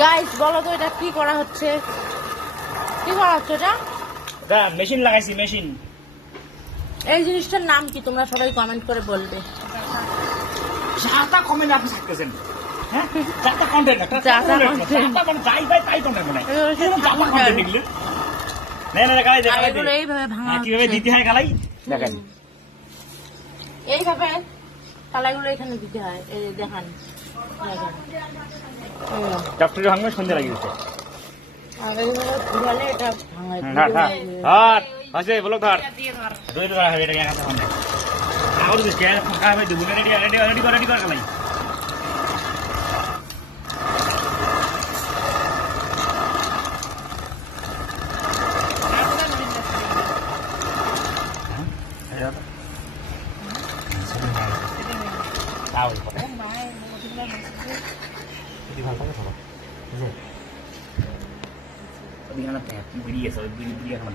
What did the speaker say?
Guys বলো তো এটা কি করা হচ্ছে? কি করা হচ্ছে এটা? এটা মেশিন লাগাইছি, মেশিন। এই জিনিসটার নাম কি তোমরা সবাই কমেন্ট করে বলবে। চারটা কমেন্ট আপনি থাকতেছেন, হ্যাঁ? চারটা কন্টেন্ট, চারটা content। চারটা মানে যাই ভাই তাই কন্টেন্ট বানাই। চারটা কন্টেন্ট এগুলো। না গালাই আর দেখা এগুলো এইভাবে ভাঙা কিভাবে হচ্ছে। দিতে হয় গালাই দেখেন। এইভাবে কালাইগুলো এখানে দিতে হয়। এই যে দেখান, দেখেন। চাপটুরি ভাঙবে সন্ধ্যা লাগিয়েছে। আর এইভাবে ঘুরালে এটা ভাঙায়। ধর আছে বলো ধর দুই ধর হবে এটা কেন সামনে আর দিস কে ফাঁকা হবে দুবুলে রেডি করে গালাই। Di mana teh? Beli ya, soal beli apa?